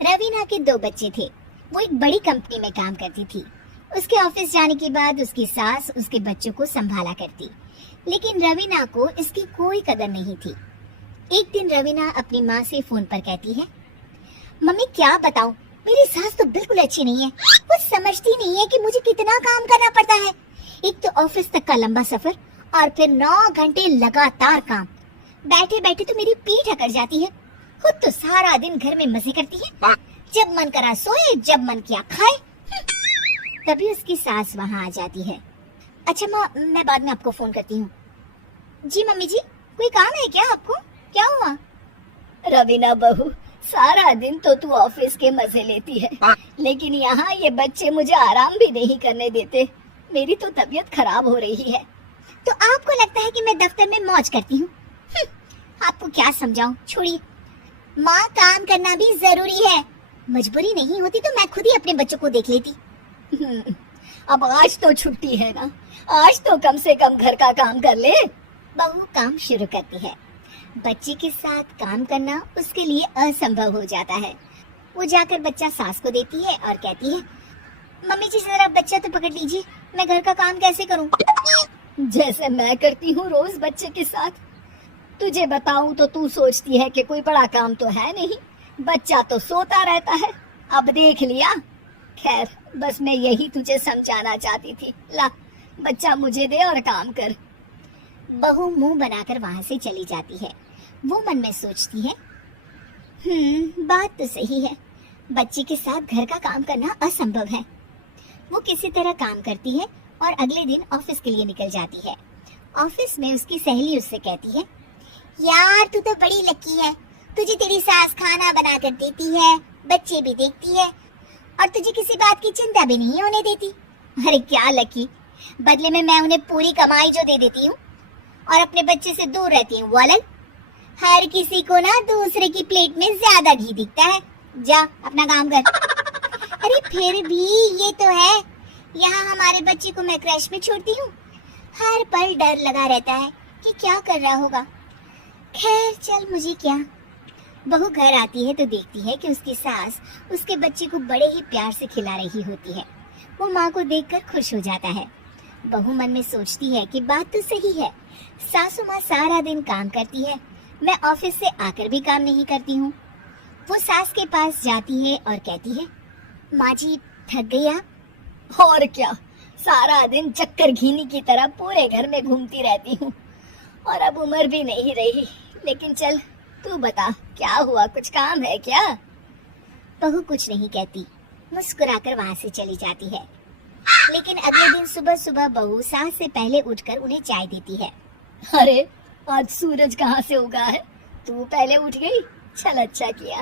रवीना के दो बच्चे थे। वो एक बड़ी कंपनी में काम करती थी। उसके ऑफिस जाने के बाद उसकी सास उसके बच्चों को संभाला करती, लेकिन रवीना को इसकी कोई कदर नहीं थी। एक दिन रवीना अपनी माँ से फोन पर कहती है, मम्मी क्या बताऊं, मेरी सास तो बिल्कुल अच्छी नहीं है। वो समझती नहीं है कि मुझे कितना काम करना पड़ता है। एक तो ऑफिस तक का लंबा सफर और फिर 9 घंटे लगातार काम। बैठे बैठे तो मेरी पीठ अकड़ जाती है। खुद तो सारा दिन घर में मजे करती है, जब मन करा सोए, जब मन किया खाए। तभी उसकी सास वहाँ आ जाती है। अच्छा माँ, मैं बाद में आपको फोन करती हूँ। जी मम्मी जी, कोई काम है क्या आपको? क्या हुआ? रवीना बहू, सारा दिन तो तू ऑफिस के मजे लेती है, लेकिन यहाँ ये बच्चे मुझे आराम भी नहीं करने देते। मेरी तो तबीयत खराब हो रही है। तो आपको लगता है कि मैं दफ्तर में मौज करती हूँ? आपको क्या समझाऊं, छोड़िए। माँ, काम करना भी जरूरी है। मजबूरी नहीं होती तो मैं खुद ही अपने बच्चों को देख लेती। अब आज तो छुट्टी है ना, आज तो कम से कम घर का काम कर ले। बहू काम शुरू करती है। बच्चे के साथ काम करना उसके लिए असंभव हो जाता है। वो जाकर बच्चा सास को देती है और कहती है, मम्मी जी जरा बच्चा तो पकड़ लीजिए, मैं घर का काम कैसे करूं? जैसे मैं करती हूँ रोज बच्चे के साथ। तुझे बताऊं तो तू सोचती है कि कोई बड़ा काम तो है नहीं, बच्चा तो सोता रहता है। अब देख लिया। खैर, बस मैं यही तुझे समझाना चाहती थी। ला, बच्चा मुझे दे और काम कर। बहू मुंह बनाकर वहां से चली जाती है। वो मन में सोचती है, बात तो सही है, बच्चे के साथ घर का काम करना असंभव है। वो किसी तरह काम करती है और अगले दिन ऑफिस के लिए निकल जाती है। ऑफिस में उसकी सहेली उससे कहती है, यार तू तो बड़ी लकी है, तुझे तेरी सास खाना बना कर देती है, बच्चे भी देखती है और तुझे किसी बात की चिंता भी नहीं होने देती। अरे क्या लकी, बदले में मैं उन्हें पूरी कमाई जो दे देती हूँ और अपने बच्चे से दूर रहती हूँ, वो अलग। हर किसी को ना दूसरे की प्लेट में ज्यादा घी दिखता है। जा अपना काम कर। अरे फिर भी ये तो है, यहाँ हमारे बच्चे को मैं क्रैश में छोड़ती हूँ, हर पल डर लगा रहता है कि क्या कर रहा होगा। खैर चल, मुझे क्या। बहू घर आती है तो देखती है कि उसकी सास उसके बच्चे को बड़े ही प्यार से खिला रही होती है। वो माँ को देखकर खुश हो जाता है। बहू मन में सोचती है कि बात तो सही है, सासू माँ सारा दिन काम करती है, मैं ऑफिस से आकर भी काम नहीं करती हूँ। वो सास के पास जाती है और कहती है, माँ जी थक गई आप? और क्या, सारा दिन चक्कर घीनी की तरह पूरे घर में घूमती रहती हूँ और अब उम्र भी नहीं रही। लेकिन चल तू बता, क्या हुआ, कुछ काम है क्या? बहू कुछ नहीं कहती, मुस्कुराकर वहाँ से चली जाती है। लेकिन अगले दिन सुबह सुबह बहू सास से पहले उठकर उन्हें चाय देती है। अरे आज सूरज कहाँ से उगा है, तू पहले उठ गई? चल अच्छा किया,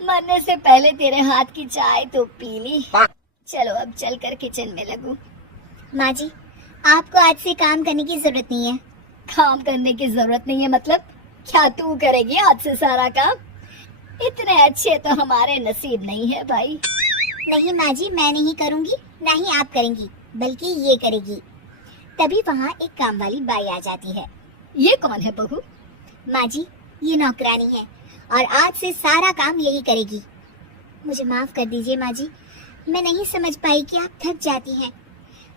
मरने से पहले तेरे हाथ की चाय तो पी ली। चलो अब चलकर किचन में लगूं। माँ जी, आपको आज से काम करने की जरूरत नहीं है। काम करने की जरूरत नहीं है मतलब? क्या तू करेगी आज से सारा काम? इतने अच्छे तो हमारे नसीब नहीं है भाई। नहीं माँ जी, मैं नहीं करूँगी, ना ही आप करेंगी, बल्कि ये करेगी। तभी वहाँ एक काम वाली बाई आ जाती है। ये कौन है बहू? माँ जी, ये नौकरानी है और आज से सारा काम यही करेगी। मुझे माफ कर दीजिए माँ जी, मैं नहीं समझ पाई कि आप थक जाती हैं।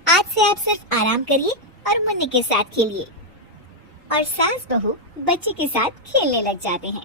आज से आप सिर्फ आराम करिए और मुन्ने के साथ खेलिए। और सास बहू बच्चे के साथ खेलने लग जाते हैं।